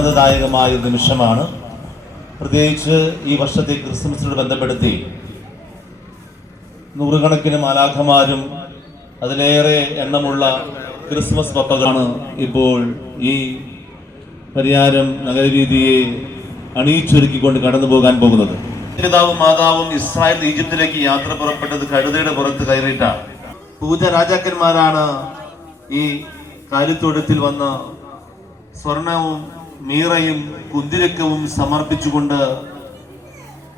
ആനന്ദദായകമായ നിമിഷമാണ്. പ്രത്യേകിച്ച് ഈ വർഷത്തെ ക്രിസ്മസിനോട് ബന്ധപ്പെടുത്തി നൂറുകണക്കിന് മാലാഖമാരും അതിലേറെ എണ്ണമുള്ള ക്രിസ്മസ് പപ്പകളാണ് ഇപ്പോൾ ഈ പരിയാരം നഗരവീതിയെ അണിയിച്ചൊരുക്കിക്കൊണ്ട് കടന്നു പോകാൻ പോകുന്നത്. പിതാവും മാതാവും ഇസ്രായേൽ ഈജിപ്തിലേക്ക് യാത്ര പുറപ്പെട്ടത് കഴുതയുടെ പുറത്ത് കയറിയിട്ടാണ്. പൂജ രാജാക്കന്മാരാണ് ഈ കാലിത്തൊഴുത്തിൽ വന്ന് സ്വർണവും മീറയും കുന്തിരക്കവും സമർപ്പിച്ചുകൊണ്ട്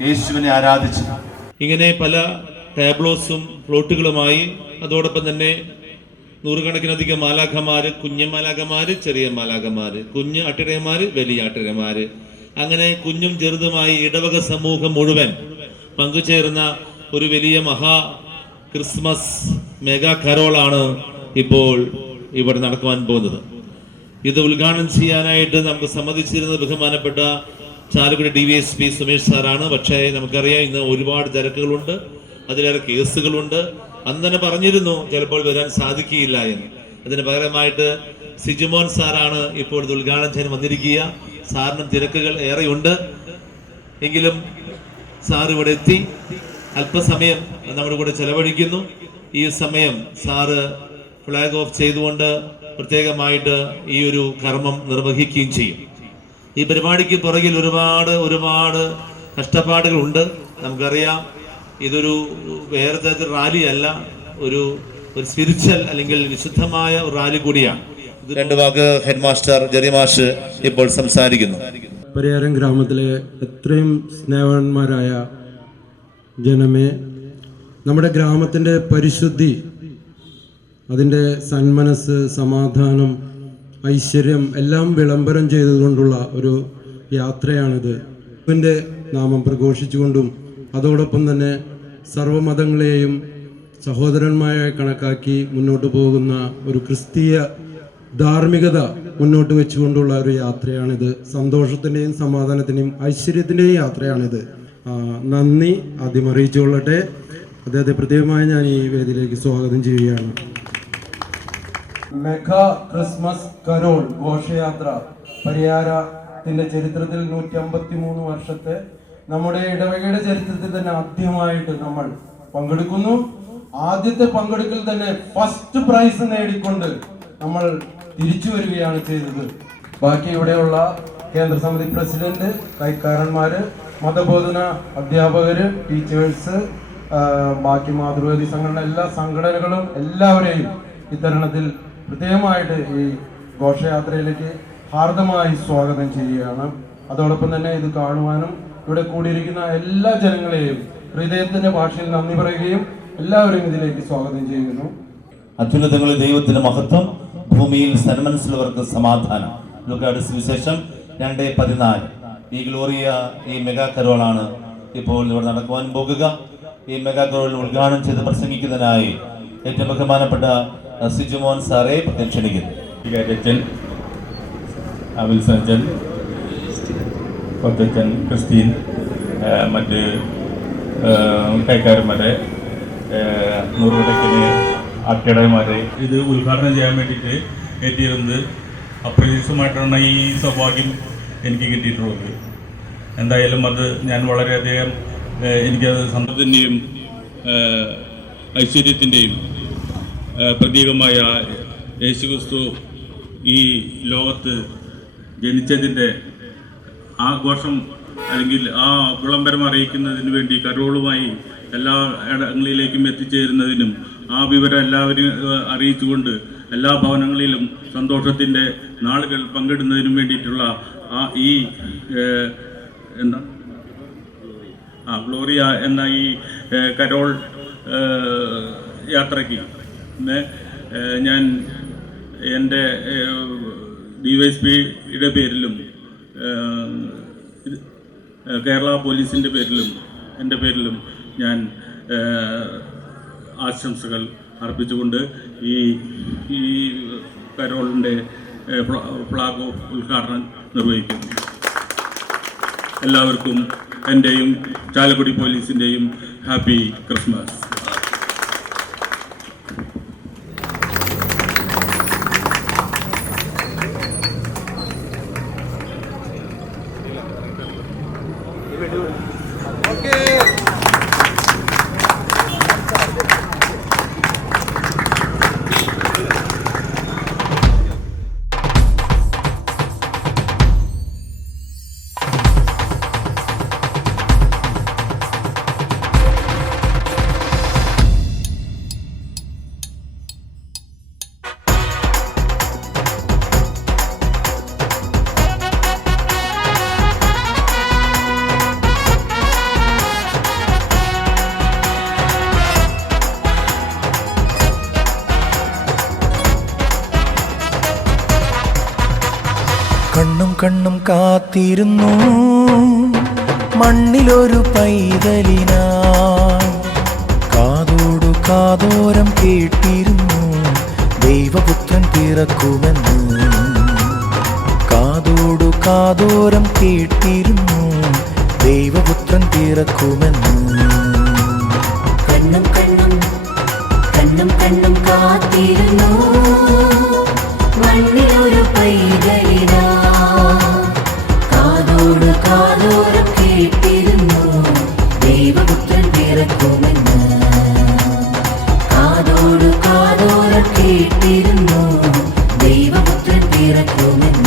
യേശുവിനെ ആരാധിച്ചു. ഇങ്ങനെ പല ടാബ്ലോസും ഫ്ലോട്ടുകളുമായി അതോടൊപ്പം തന്നെ നൂറുകണക്കിനധികം മാലാഖമാര്, കുഞ്ഞു മാലാഖമാര്, ചെറിയ മാലാഖമാര്, കുഞ്ഞു അട്ടിടയന്മാര്, വലിയ അട്ടിടയന്മാര്, അങ്ങനെ കുഞ്ഞും ചെറുതുമായി ഇടവക സമൂഹം മുഴുവൻ പങ്കുചേർന്ന ഒരു വലിയ മഹാ ക്രിസ്മസ് മെഗാ കരോളാണ് ഇപ്പോൾ ഇവിടെ നടക്കുവാൻ പോകുന്നത്. ഇത് ഉദ്ഘാടനം ചെയ്യാനായിട്ട് നമുക്ക് സമ്മതിച്ചിരുന്നത് ബഹുമാനപ്പെട്ട ചാലക്കുടി DVSP സുമേഷ് സാറാണ്. പക്ഷേ നമുക്കറിയാം ഇന്ന് ഒരുപാട് തിരക്കുകളുണ്ട്, അതിലേറെ കേസുകളുണ്ട്. അന്ന് തന്നെ പറഞ്ഞിരുന്നു ചിലപ്പോൾ വരാൻ സാധിക്കുകയില്ല എന്ന്. അതിന് പകരമായിട്ട് സിജുമോൻ സാറാണ് ഇപ്പോൾ ഇത് ഉദ്ഘാടനം ചെയ്യാൻ വന്നിരിക്കുക. സാറിനും തിരക്കുകൾ ഏറെയുണ്ട്, എങ്കിലും സാർ ഇവിടെ എത്തി അല്പസമയം നമ്മുടെ കൂടെ ചെലവഴിക്കുന്നു. ഈ സമയം സാറ് ഫ്ലാഗ് ഓഫ് ചെയ്തുകൊണ്ട് പ്രത്യേകമായിട്ട് ഈ ഒരു കർമ്മം നിർവഹിക്കുകയും ചെയ്യും. ഈ പരിപാടിക്ക് പുറകിൽ ഒരുപാട് കഷ്ടപ്പാടുകളുണ്ട്. നമുക്കറിയാം ഇതൊരു വേറെ തരത്തിൽ റാലി അല്ല, ഒരു സ്പിരിച്വൽ അല്ലെങ്കിൽ വിശുദ്ധമായ ഒരു റാലി കൂടിയാണ്. രണ്ട് വാക്ക് ഹെഡ് മാസ്റ്റർ ജെറി മാഷ് ഇപ്പോൾ സംസാരിക്കുന്നു. പരിയാരം ഗ്രാമത്തിലെ എത്രയും സ്നേഹവാന്മാരായ ജനമേ, നമ്മുടെ ഗ്രാമത്തിൻ്റെ പരിശുദ്ധി, അതിൻ്റെ സന്മനസ്, സമാധാനം, ഐശ്വര്യം എല്ലാം വിളംബരം ചെയ്തുകൊണ്ടുള്ള ഒരു യാത്രയാണിത്. ിൻ്റെ നാമം പ്രഘോഷിച്ചുകൊണ്ടും അതോടൊപ്പം തന്നെ സർവ്വമതങ്ങളെയും സഹോദരന്മാരായി കണക്കാക്കി മുന്നോട്ട് പോകുന്ന ഒരു ക്രിസ്തീയ ധാർമ്മികത മുന്നോട്ട് വെച്ചുകൊണ്ടുള്ള ഒരു യാത്രയാണിത്. സന്തോഷത്തിൻ്റെയും സമാധാനത്തിൻ്റെയും ഐശ്വര്യത്തിൻ്റെയും യാത്രയാണിത്. നന്ദി ആദ്യം അറിയിച്ചുകൊള്ളട്ടെ. അദ്ദേഹത്തെ പ്രത്യേകമായി ഞാൻ ഈ വേദിയിലേക്ക് സ്വാഗതം ചെയ്യുകയാണ്. മെഗാ ക്രിസ്മസ് കരോൾ ഘോഷയാത്ര പരിയാരത്തിന്റെ ചരിത്രത്തിൽ 153 വർഷത്തെ നമ്മുടെ ഇടവകയുടെ ചരിത്രത്തിൽ തന്നെ ആദ്യമായിട്ട് നമ്മൾ പങ്കെടുക്കുന്നു. ആദ്യത്തെ പങ്കെടുക്കൽ തന്നെ ഫസ്റ്റ് പ്രൈസ് നേടിക്കൊണ്ട് നമ്മൾ തിരിച്ചു വരികയാണ് ചെയ്തത്. ബാക്കി ഇവിടെയുള്ള കേന്ദ്ര സമിതി പ്രസിഡന്റ്, കൈക്കാരന്മാര്, മതബോധന അധ്യാപകര്, ടീച്ചേഴ്സ്, ബാക്കി മാതൃവേദി സംഘടന, എല്ലാ സംഘടനകളും എല്ലാവരെയും ഇത്തരണത്തിൽ പ്രത്യേകമായിട്ട് ഈ ഘോഷയാത്രയിലേക്ക് ഹാർദമായി സ്വാഗതം ചെയ്യുകയാണ്. അതോടൊപ്പം തന്നെ ഇത് കാണുവാനും ഇവിടെ കൂടിയിരിക്കുന്ന എല്ലാ ജനങ്ങളെയും ഹൃദയത്തിന്റെ ഭാഷയിൽ നന്ദി പറയുകയും എല്ലാവരെയും ഇതിലേക്ക് സ്വാഗതം ചെയ്യുന്നു. അത്യുന്നതങ്ങളിൽ ദൈവത്തിന്റെ മഹത്വം, ഭൂമിയിൽ സന്മനസ്സുള്ളവർക്ക് സമാധാനം. ലൂക്കായുടെ സുവിശേഷം 2:14. ഈ ഗ്ലോറിയ, ഈ മെഗാ കരോളാണ് ഇപ്പോൾ ഇവിടെ നടക്കുവാൻ പോകുക. ഈ മെഗാ കരോൾ ഉദ്ഘാടനം ചെയ്ത് പ്രസംഗിക്കുന്നതിനായി ഏറ്റവും ബഹുമാനപ്പെട്ട സിജുമോൻ സാറെ ക്ഷണിക്കുന്നു. അവിൽസഞ്ചൻ, കൊത്തച്ചൻ, ക്രിസ്റ്റീൻ, മറ്റ് കൈക്കാരന്മാരെ, നൂറുകണക്കിന് അട്ടിടയന്മാരെ ഇത് ഉദ്ഘാടനം ചെയ്യാൻ വേണ്ടിയിട്ട് എത്തിയിരുന്നത് അപ്രതീക്ഷിതമായിട്ടാണ് ഈ സൗഭാഗ്യം എനിക്ക് കിട്ടിയിട്ടുള്ളത്. എന്തായാലും അത് ഞാൻ വളരെയധികം എനിക്കത് സന്തോഷത്തിൻ്റെയും ഐശ്വര്യത്തിൻ്റെയും പ്രതീകമായ യേശുക്രിസ്തു ഈ ലോകത്ത് ജനിച്ചതിൻ്റെ ആഘോഷം അല്ലെങ്കിൽ ആ വിളംബരം അറിയിക്കുന്നതിന് വേണ്ടി കരോളുമായി എല്ലാ ഇടങ്ങളിലേക്കും എത്തിച്ചേരുന്നതിനും ആ വിവരം എല്ലാവരും അറിയിച്ചുകൊണ്ട് എല്ലാ ഭവനങ്ങളിലും സന്തോഷത്തിൻ്റെ നാളുകൾ പങ്കിടുന്നതിനും വേണ്ടിയിട്ടുള്ള ഈ ഗ്ലോറിയ എന്ന ഈ കരോൾ യാത്രയ്ക്ക് ഞാൻ എൻ്റെ DYSPയുടെ പേരിലും കേരള പോലീസിൻ്റെ പേരിലും എൻ്റെ പേരിലും ഞാൻ ആശംസകൾ അർപ്പിച്ചുകൊണ്ട് ഈ കരോളിൻ്റെ ഫ്ലാഗ് ഓഫ് ഉദ്ഘാടനം നിർവഹിക്കുന്നു. എല്ലാവർക്കും എൻ്റെയും ചാലക്കുടി പോലീസിൻ്റെയും ഹാപ്പി ക്രിസ്മസ്. കണ്ണും കാത്തിരുന്നു മണ്ണിലൊരു പൈതലിനായി. കാതോടു കാതോരം കേട്ടിരുന്നു ദൈവപുത്രൻ പിറക്കുമെന്ന്. കാതോടു കാതോരം കേട്ടിരുന്നു ദൈവപുത്രൻ പിറക്കുമെന്ന്. കണ്ണും കണ്ണും കണ്ണും കണ്ണും കാത്തിരുന്നു മണ്ണിലൊരു പൈതലിനാ. കാതോട് കാതോരം കേട്ടിരുന്നു ദൈവപുത്രൻ പിറക്കുമെന്ന്. കാതോട് കാതോരം കേട്ടിരുന്നു ദൈവപുത്രൻ പിറക്കുമെന്ന്.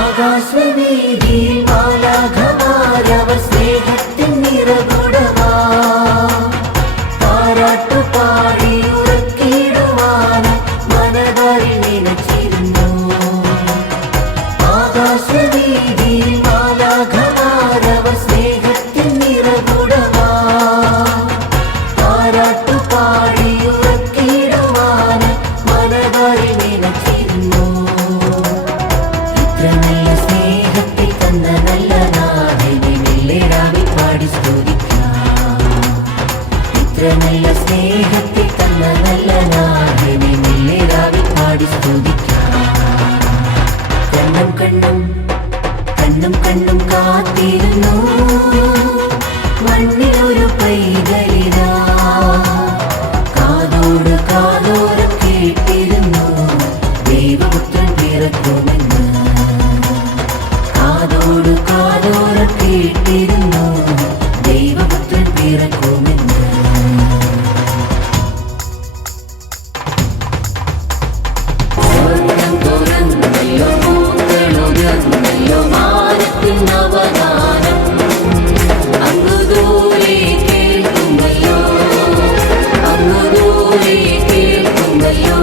ആകാശവീതിയിൽ മാലാഖമാരവർ സ്നേഹത്തിൻ നിറകുടമാ. താരാട്ടുപാടി ഉറക്കിടുവാനായി മനതാരിൽ നിലച്ചിരുന്നു. ആകാശവീതിയിൽ മാലാഖമാരവർ സ്നേഹത്തിൻ നിറകുടമാ. താരാട്ടുപാടി ഉറക്കിടുവാനായി മനതാരിൽ നിലച്ചിരുന്നു. സ്നേഹത്തെ തന്ന നല്ല നാഥനെ മെല്ലിടാവിൽ പാടി സ്തുതിക്കാം. ഇത്ര നല്ല സ്നേഹത്തെ തന്ന നല്ല നാഥനെ മെല്ലിടാവിൽ പാടി സ്തുതിക്കാം. കണ്ണും കണ്ണും കണ്ണും കണ്ണും കാത്തിരുന്നു മണ്ണിലൊരു പൈതലിനാ. കാതോട് കാതോരം കേട്ടിരുന്നു ദൈവപുത്രൻ പിറക്കുമെന്ന്. കാതോട് കാതോരം കേട്ടിരുന്നു ദൈവപുത്രൻ പിറക്കുമെന്ന്. സ്വർഗ്ഗം തുറന്നല്ലോ, പൂക്കളുയർന്നല്ലോ, വാനത്തിൻ നവഗാനം അങ്ങു ദൂരെ കേൾക്കുന്നല്ലോ, അങ്ങു ദൂരെ കേൾക്കുന്നല്ലോ.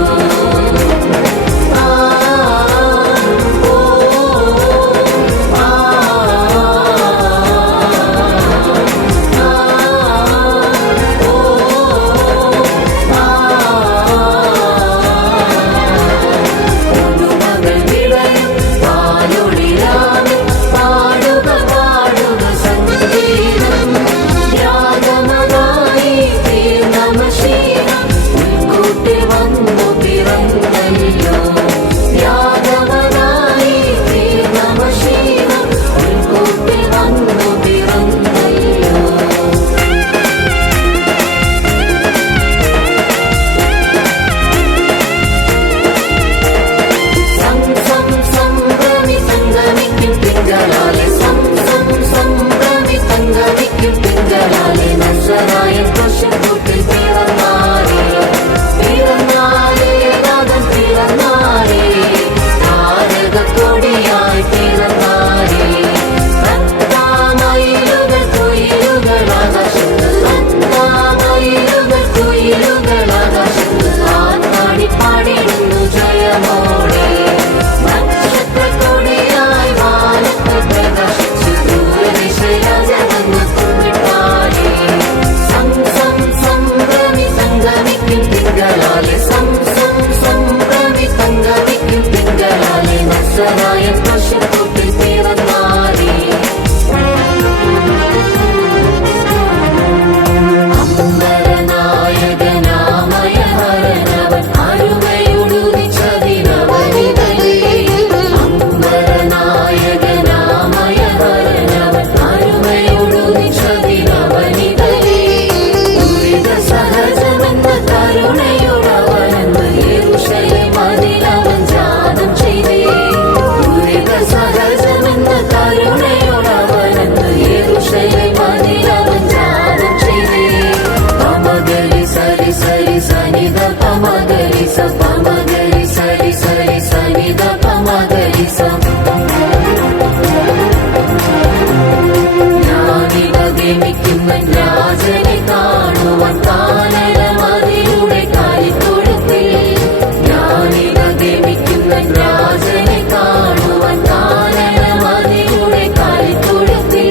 രാജനെ കാണുവാൻ കാരണമതിയുടെ കളിത്തൊഴുത്തിൽ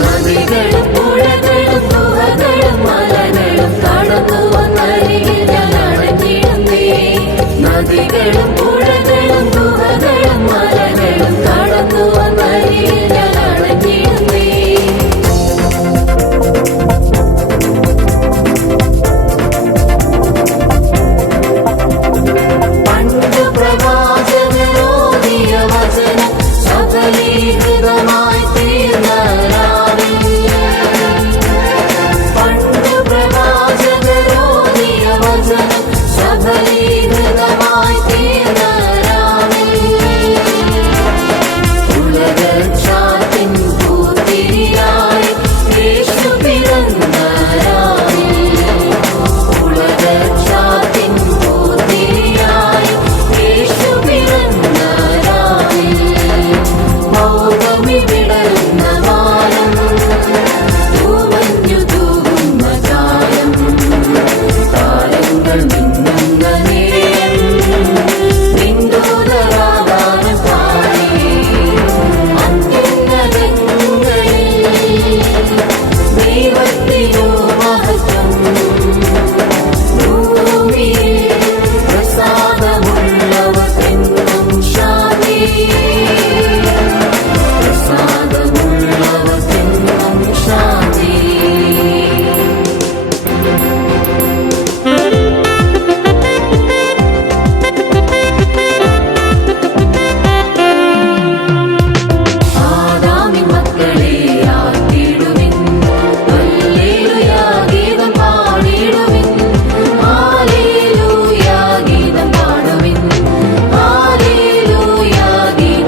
നദികളും പുഴകളും ഗുഹകളും മലകളും കടന്നു വന്നരികിൽ ഞാൻ അടഞ്ഞിടുന്നേ. നദികളും പുഴകളും ഗുഹകളും മലകളും കടന്നു വന്നരികിൽ ഞാൻ അടഞ്ഞിടുന്നേ. പണ്ട് പ്രവാചകനോദിയ വചനം സഫലീകൃതമായി തീർന്ന രാവിൽ. പണ്ട് പ്രവാചകനോദിയ വചനം സഫലീകൃതമായി തീർന്ന രാവിൽ. ഉലകക്ഷാത്തിൻ പൂത്തിരിയായി യേശു പിറന്ന രാവിൽ. ഉലകക്ഷാത്തിൻ പൂത്തിരിയായി യേശു പിറന്ന രാവിൽ. പൗർണ്ണമി വിടരുന്ന വാനം തൂമഞ്ഞു തൂകുന്ന കാലം. താരങ്ങൾ മിന്നുന്ന നേരം നിൻദൂതരാഗാനം പാടി. അത്യുന്നതങ്ങളിൽ ദൈവത്തിനു മഹത്വം. ഭൂമിയിൽ പ്രസാദമുള്ളവർക്കെന്നും ശാന്തി. പ്രസാദമുള്ളവർക്കെന്നും ശാന്തി. ആദാമിൻ മക്കളെ ആർത്തിടുവിൻ. ഹല്ലേലൂയാ ഗീതം പാടിടുവിൻ. ഹല്ലേലൂയാ ഗീതം പാടുവിൻ. ഹല്ലേലൂയാ ഗീതം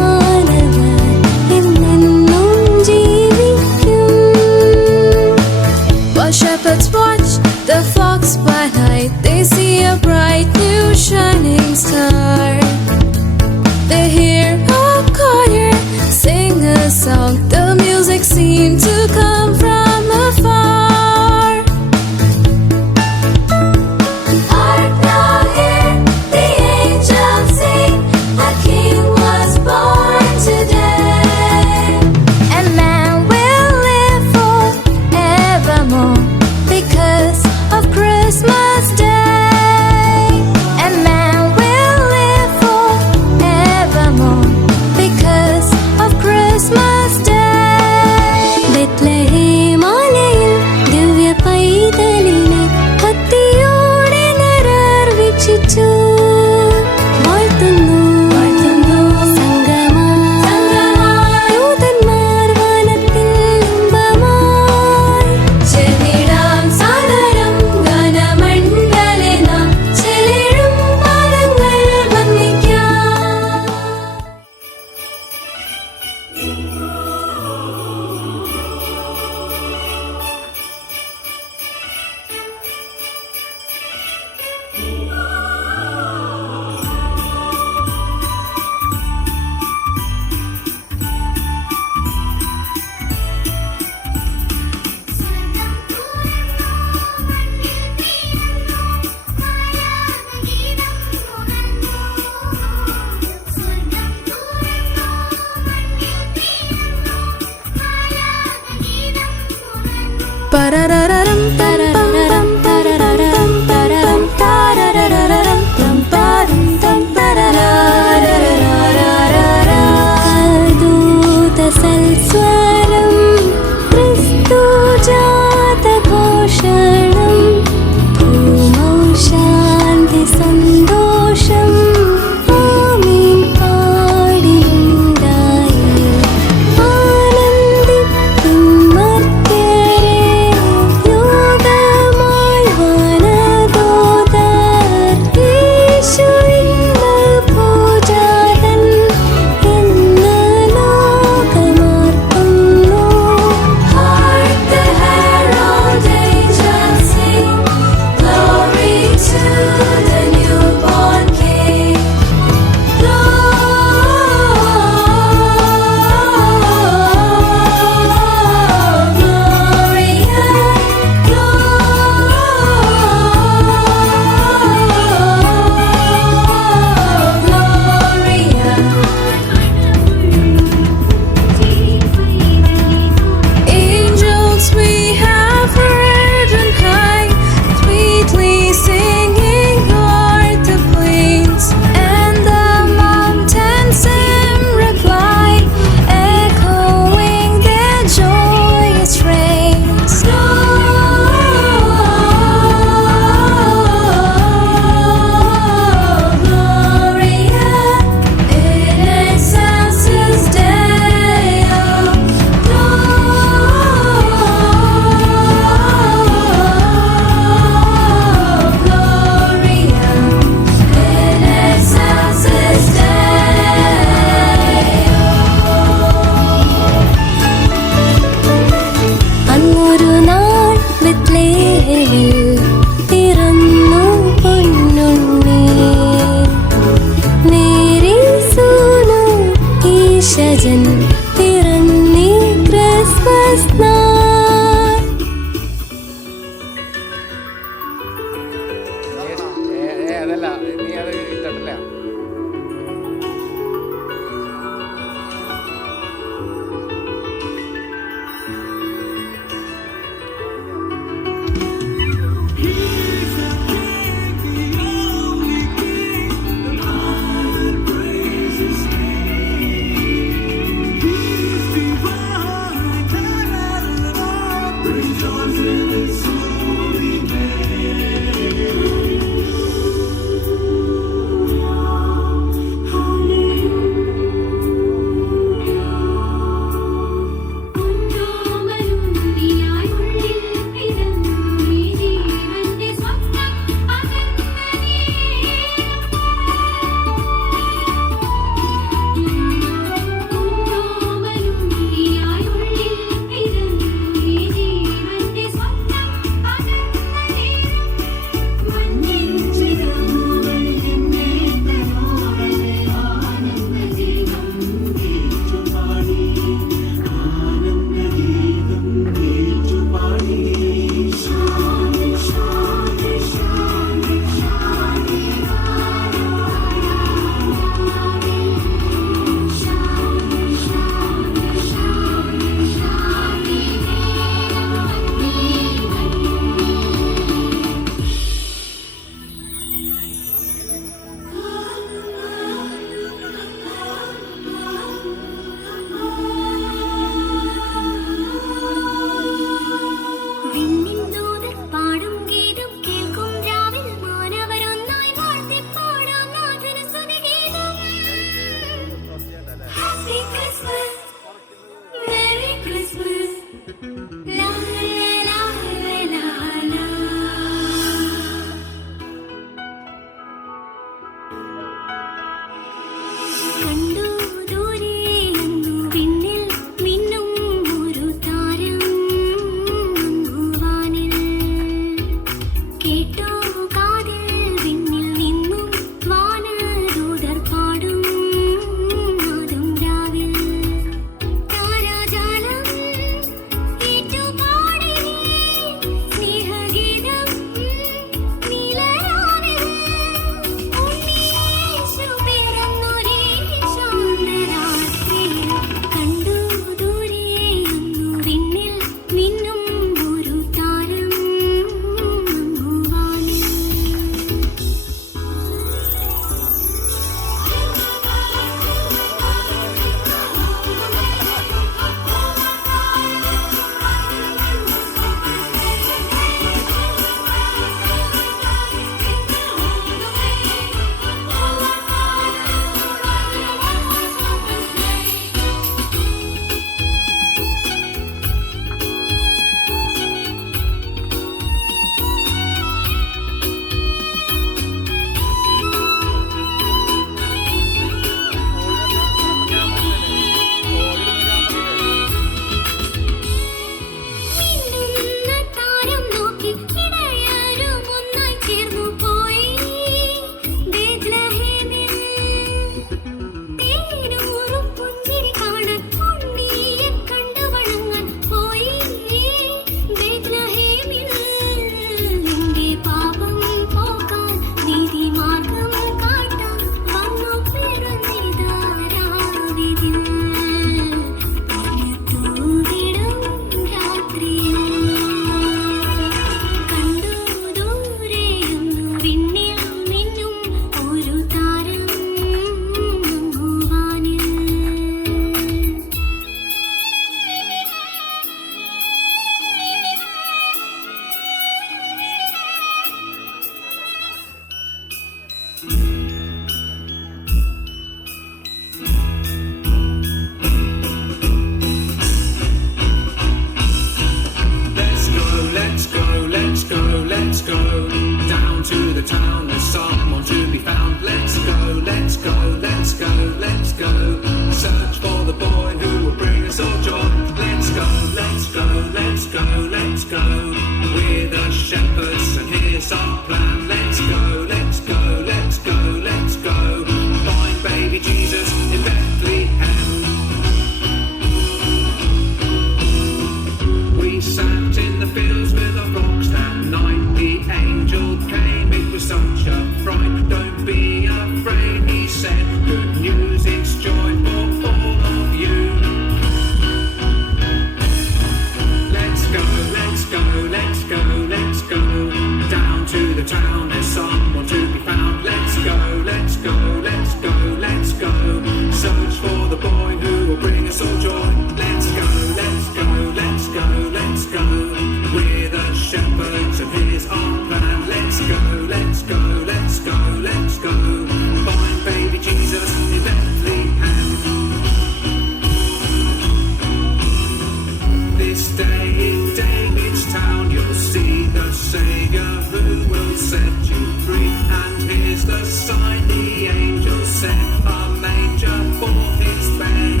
sign the angels set a manger for his bed.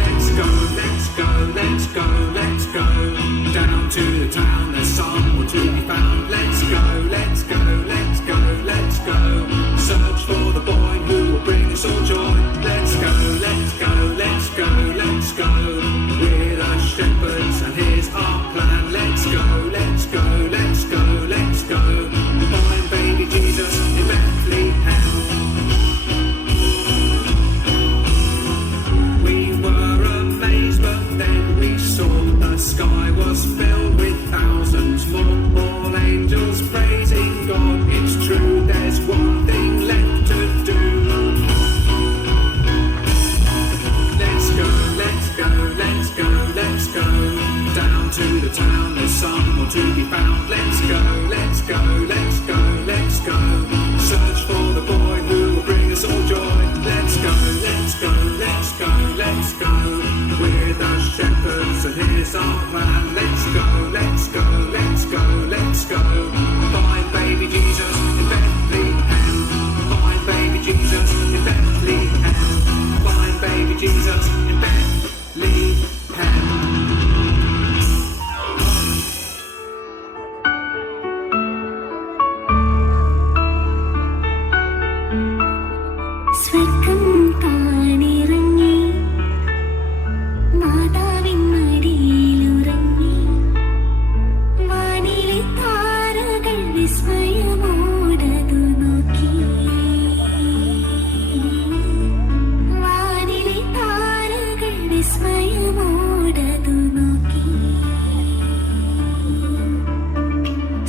Let's go, let's go, let's go, let's go down to the town, there's someone to be found. Let's go, let's go, let's go, let's go. Search for the boy who will bring us all joy. Let's go, let's go, let's go, let's go. We're the shepherds and here's our plan. Let's go, let's go, let's go, let's go. Find baby Jesus in Bethlehem. We were amazed, but then we saw the sky was filled with thousands more. All angels praising God. It's true, there's one thing left to do. Let's go, let's go, let's go, let's go down to the town, there's someone to be found. Let's go, let's go, let's go, let's go. Search for the boy who will bring us all joy. Let's go, let's go, let's go, let's go. We're the shepherds and here's our plan. Let's go, let's go, let's go, let's go. Find baby Jesus in Bethlehem. Find baby Jesus in Bethlehem. Find baby Jesus in Bethlehem. സ്വർഗം താണിറങ്ങി മാതാവിൻ മടിയിലുറങ്ങി വാനിലെ താരകൾ വിസ്മയമോടതു നോക്കി വാനിലെ താരകൾ വിസ്മയമോടതു നോക്കി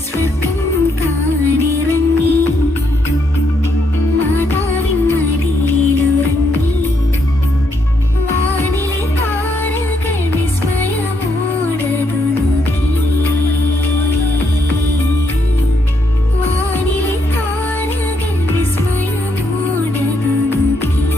സ്വർഗം താണിറങ്ങി മാതാവിൻ മടിയിലുറങ്ങി വാനിലെ താരകൾ വിസ്മയമോടതു നോക്കി വാനിലെ താരകൾ വിസ്മയമോടതു നോക്കി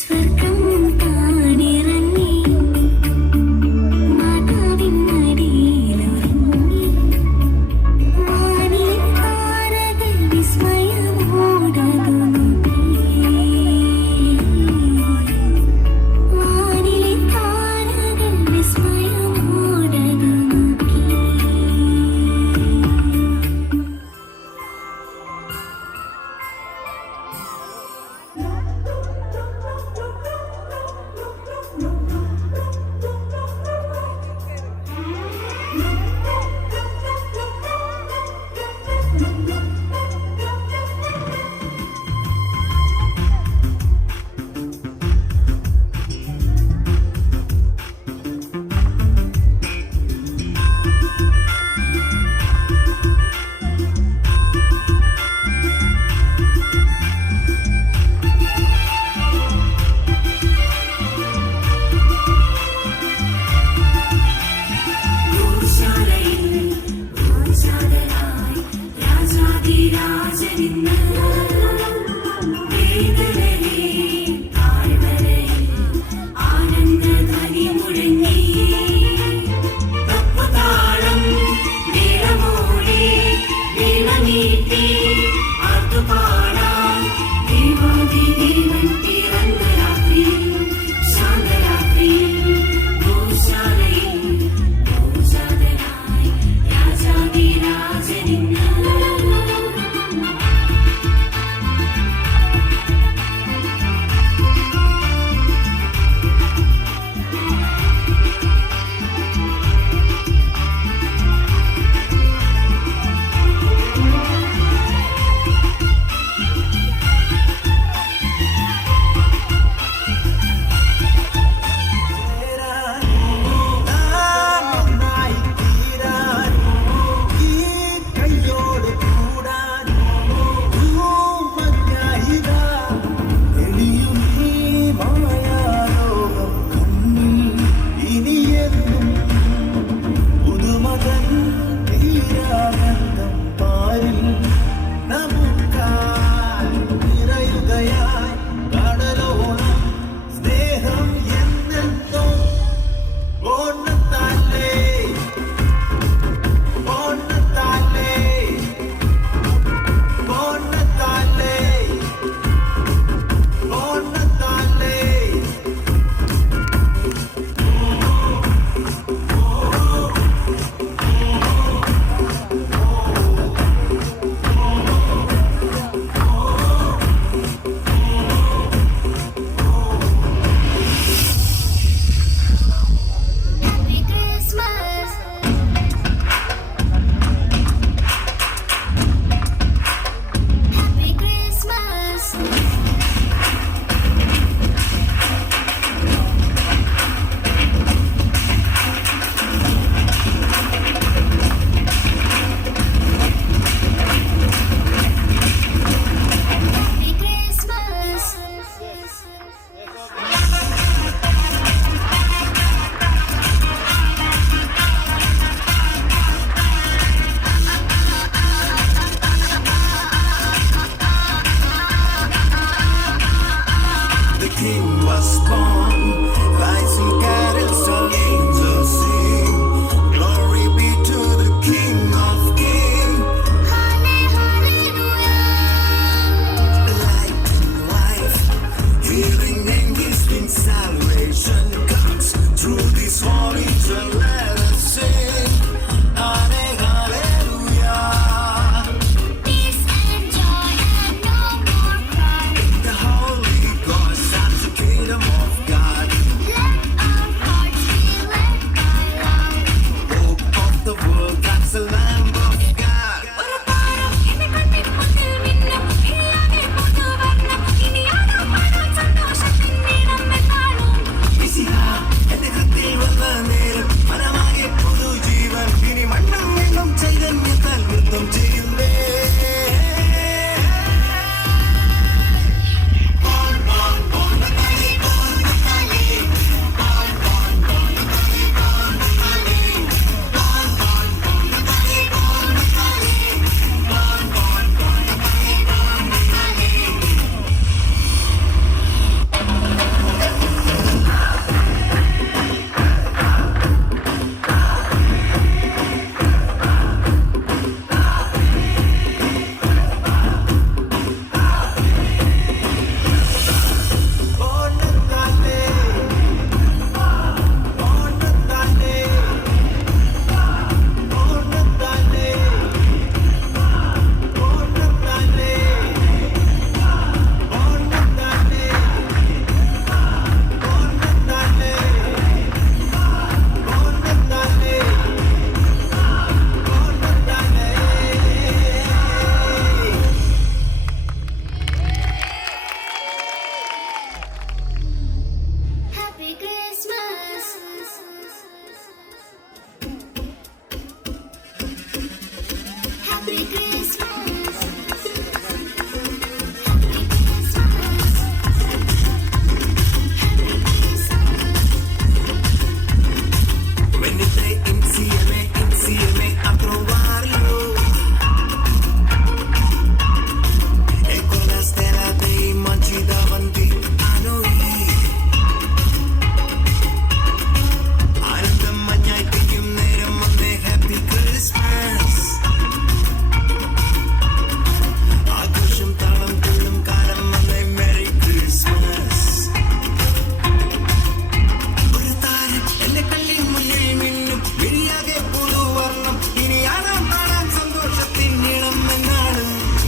സ്വർഗം താണിറങ്ങി മാതാവിൻ മടിയിലുറങ്ങി വാനിലെ താരകൾ വിസ്മയമോടതു നോക്കി വാനിലെ താരകൾ വിസ്മയമോടതു നോക്കി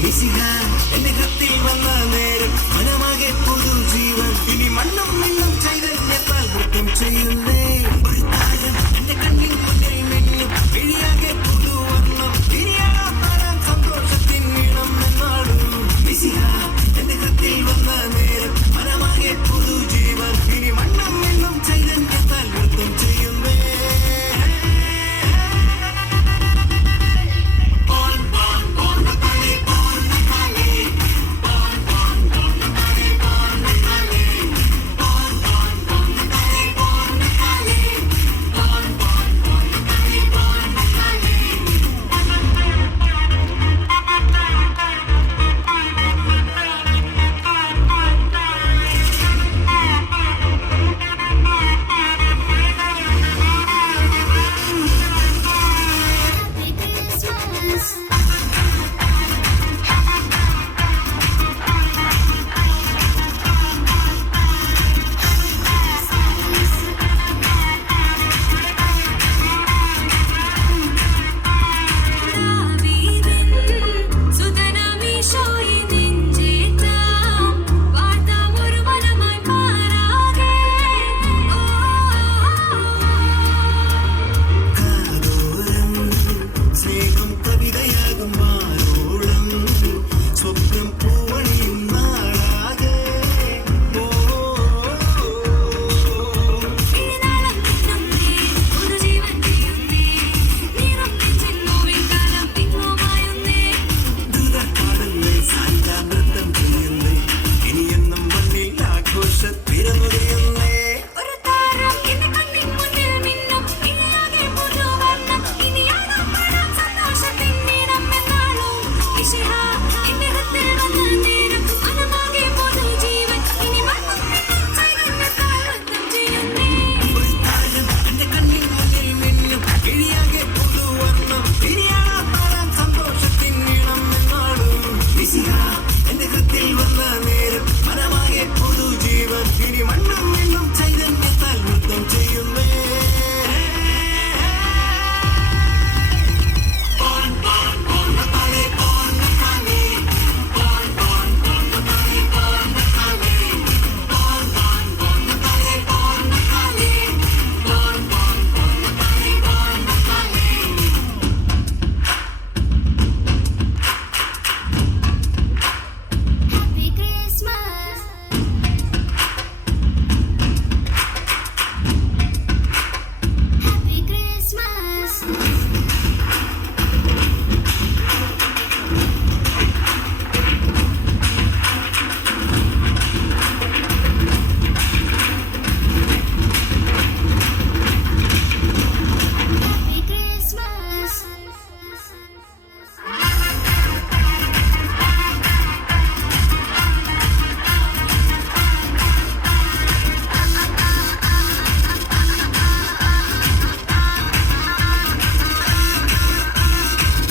മിശിഹ എന്റെ കത്തിൽ വന്ന നേരം മനമാകെ പുതുജീവൻ ഇനി മണ്ണും മിണ്ണും ചൈതന്യത്താൽ നൃത്തം ചെയ്യുന്നേ ഒരു താരം എന്റെ കണ്ണിൻ മുന്നിൽ മിന്നും വിഴിയാകെ പുതുവർണ്ണം ഇനിയാകാൻ വരാൻ സന്തോഷത്തിൻ നീളം എന്നാളും മിശിഹ എന്റെ കത്തിൽ വന്ന നേരം മനമാകെ പുതുജീവൻ ഇനി മണ്ണും മിണ്ണും ചൈതന്യത്താൽ നൃത്തം ചെയ്യുന്നേ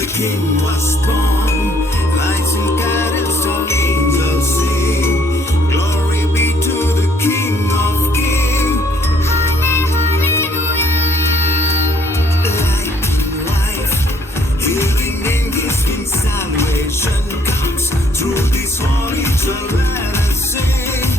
King was born, lights and carols, all angels sing. Glory be to the King of Kings. Light and life, healing in His King, salvation comes through this holy church. Let us sing.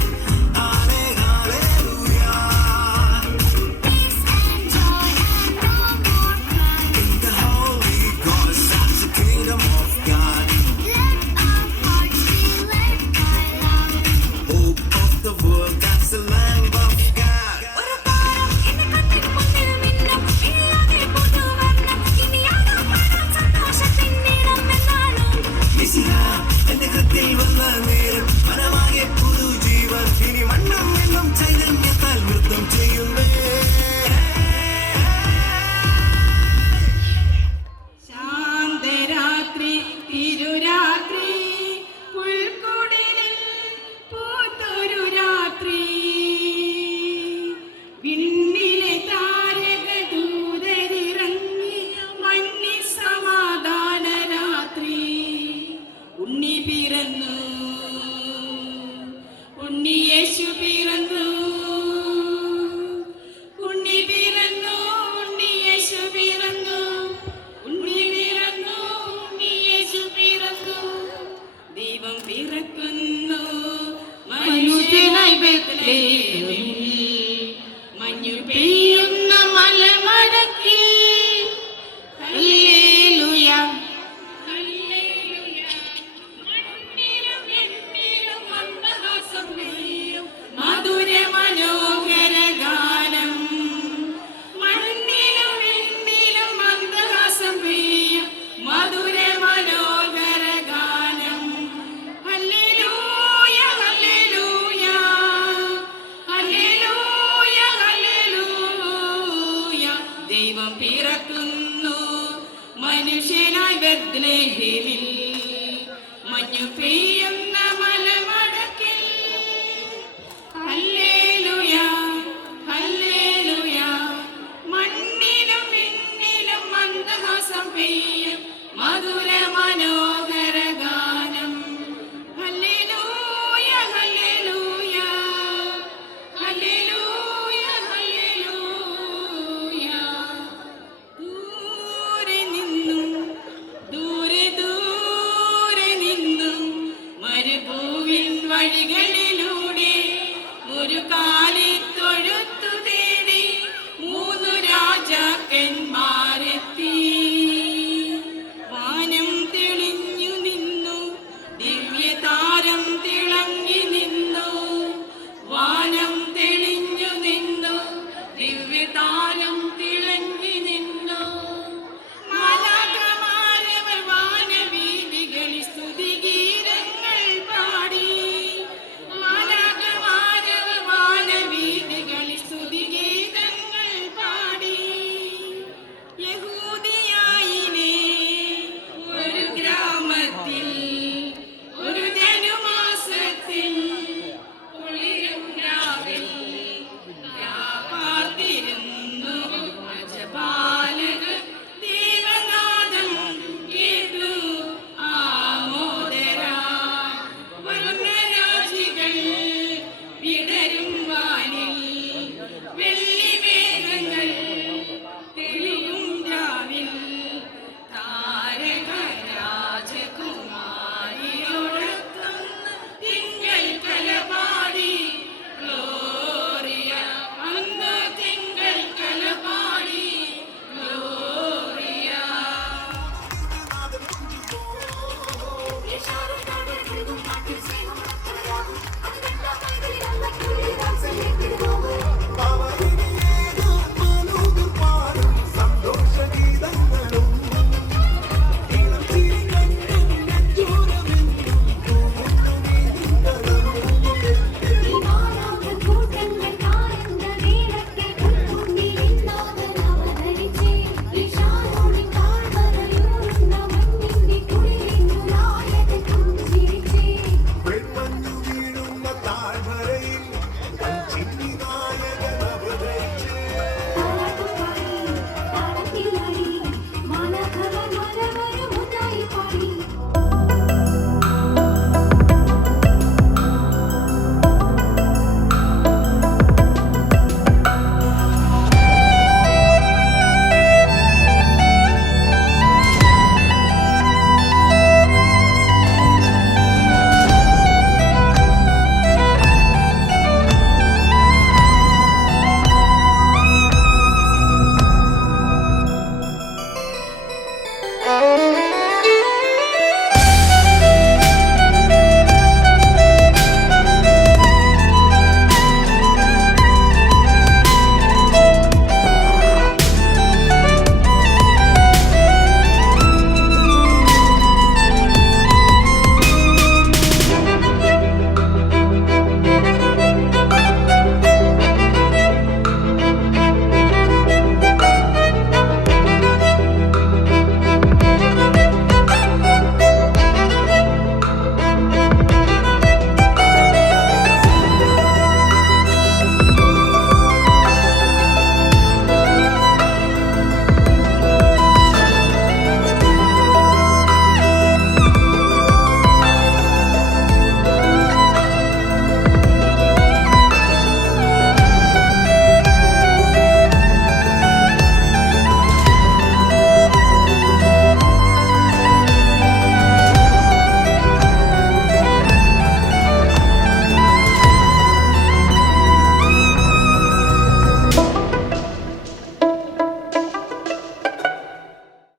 പിറക്കുന്നു മനുഷ്യനായി ബെത്ലഹേമിൽ മഞ്ഞു പെയ്യുന്ന മലമടക്കിൽ hallelujah hallelujah മണ്ണിലും വെണ്ണിലും മന്ദഹാസം പെയ്യും മധുര മനോഹര ഗാനം മണ്ണിലും വെണ്ണിലും മന്ദഹാസം പെയ്യും മധുര മനോഹര ഗാനം ഹല്ലേലൂയ ഹല്ലേലൂയ ഹല്ലേലൂയ ഹല്ലേലൂയ ദൈവം പിറക്കുന്നു മനുഷ്യനായി ബെത്ലഹേമിൽ മഞ്ഞു പെയ്യുന്ന മലമടക്കിൽ ഹല്ലേലൂയ ഹല്ലേലൂയ മണ്ണിലും വിണ്ണിലും മന്ദഹാസം പെയ്യും മധുര മനോഹര ഗാനം ഹല്ലേലൂയ ഹല്ലേലൂയ ഹല്ലേലൂയ ഹല്ലേലൂയ ദൂരെ നിന്നും ദൂരെ ദൂരെ നിന്നും മരുഭൂവിൻ വഴികൾ